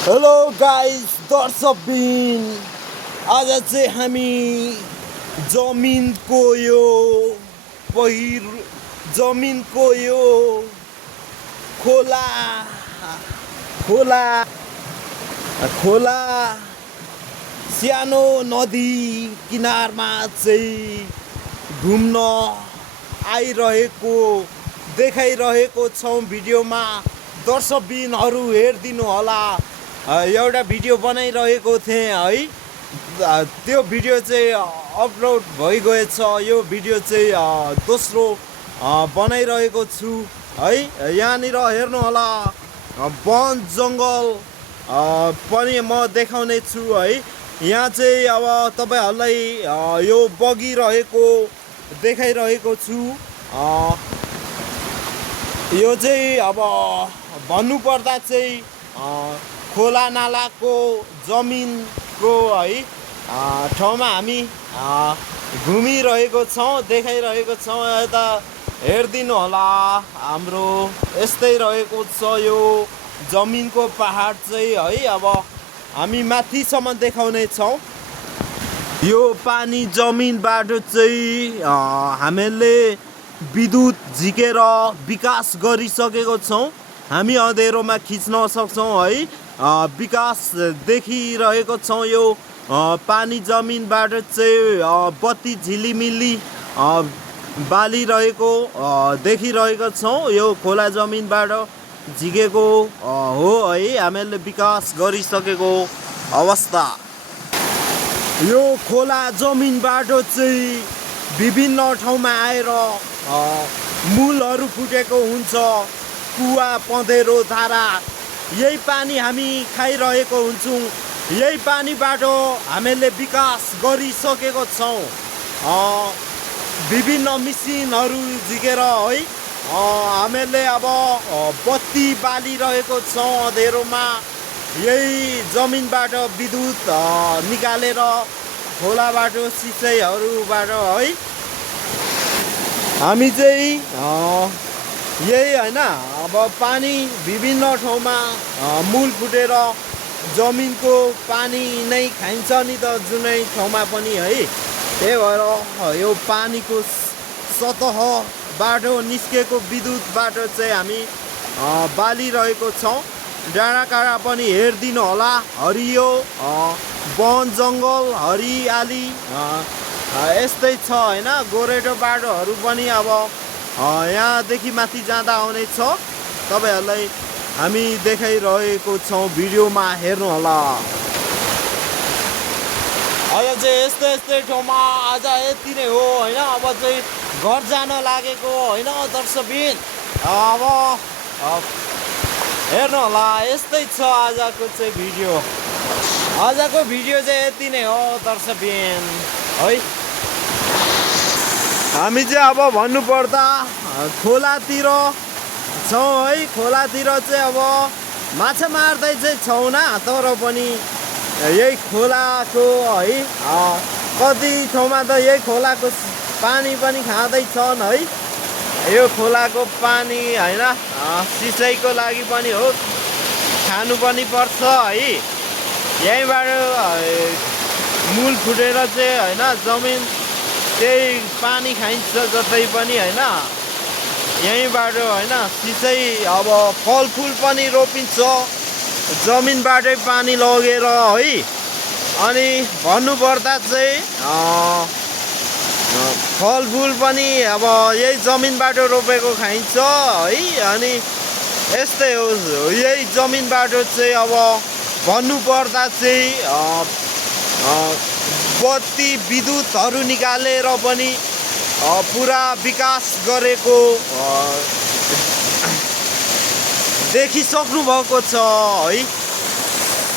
Hello guys दर्शकबिन आज चाहिँ हामी जमिनको यो जमिनको यो खोला खोला खोला सानो नदी किनारमा चाहिँ घुम्न आइरहेको देखाइरहेको छौँ भिडियोमा। दर्शकबिनहरू हेरिदिनु होला। एउटा भिडियो बनाइरहेको थिएँ है, त्यो भिडियो चाहिँ अपलोड भइगएछ। यो भिडियो चाहिँ दोस्रो बनाइरहेको छु है। यहाँनिर हेर्नु होला वन जङ्गल पनि म देखाउने छु है। यहाँ चाहिँ अब तपाईँहरूलाई यो बगिरहेको देखाइरहेको छु। यो चाहिँ अब भन्नुपर्दा चाहिँ खोला नालाको जमिनको है ठाउँमा हामी घुमिरहेको छौँ, देखाइरहेको छौँ। यता हेरिदिनु होला, हाम्रो यस्तै रहेको छ यो जमिनको पहाड चाहिँ है। अब हामी माथिसम्म देखाउने छौँ। यो पानी जमिनबाट चाहिँ हामीले विद्युत झिकेर विकास गरिसकेको छौँ। हामी अँध्यारोमा खिच्न सक्छौँ है। विकास देखिरहेको छौँ। यो पानी जमिनबाट चाहिँ बत्ती झिलिमिली बालिरहेको देखिरहेको छौँ। यो खोला जमिनबाट झिकेको हो है, हामीले विकास गरिसकेको अवस्था। यो खोला जमिनबाट चाहिँ विभिन्न ठाउँमा आएर मूलहरू फुटेको हुन्छ। कुवा, पँधेरो, धारा, यही पानी हामी खाइरहेको हुन्छौँ। यही पानीबाट हामीले विकास गरिसकेको छौँ। विभिन्न मिसिनहरू झिकेर है हामीले अब बत्ती बालिरहेको छौँ अँध्यारोमा। यही जमिनबाट विद्युत निकालेर खोलाबाट सिँचाइहरूबाट है हामी चाहिँ यही होइन। अब पानी विभिन्न ठाउँमा मूल फुटेर जमिनको पानी नै खाइन्छ नि त, जुनै ठाउँमा पनि है। त्यही भएर यो पानीको सतहबाट निस्केको विद्युतबाट चाहिँ हामी बालिरहेको छौँ। डाँडाकाँडा पनि हेरिदिनु होला, हरियो वन जङ्गल हरियाली यस्तै छ होइन। गोरेटो बाटोहरू पनि अब यहाँदेखि माथि जाँदा आउने छ। तपाईँहरूलाई हामी देखाइरहेको छौँ, भिडियोमा हेर्नु होला। आज चाहिँ यस्तै यस्तै ठाउँमा आज यति नै हो होइन। अब चाहिँ घर जान लागेको होइन दर्शकबिन। अब हेर्नु होला, यस्तै छ आजको चाहिँ भिडियो। आजको भिडियो चाहिँ यति नै हो दर्शकबिन है। हामी चाहिँ अब भन्नुपर्दा खोलातिर छौँ है। खोलातिर चाहिँ अब माछा मार्दै चाहिँ छैनौँ, तर पनि यही खोलाको है कति ठाउँमा त यही खोलाको पानी पनि खाँदैछन् है। यो खोलाको पानी होइन सिँचाइको लागि पनि हो, खानु पनि पर्छ है। यहीँबाट मूल फुटेर चाहिँ होइन जमिन त्यही पानी खाइन्छ जतै पनि होइन। यहीँबाट होइन सिँचाइ अब फलफुल पनि रोपिन्छ जमिनबाटै पानी लगेर है। अनि भन्नुपर्दा चाहिँ फलफुल पनि अब यही जमिनबाट रोपेको खाइन्छ है। अनि यस्तै हो, यही जमिनबाट चाहिँ अब भन्नुपर्दा चाहिँ बत्ती विद्युतहरू निकालेर पनि पुरा विकास गरेको देखिसक्नु भएको छ है।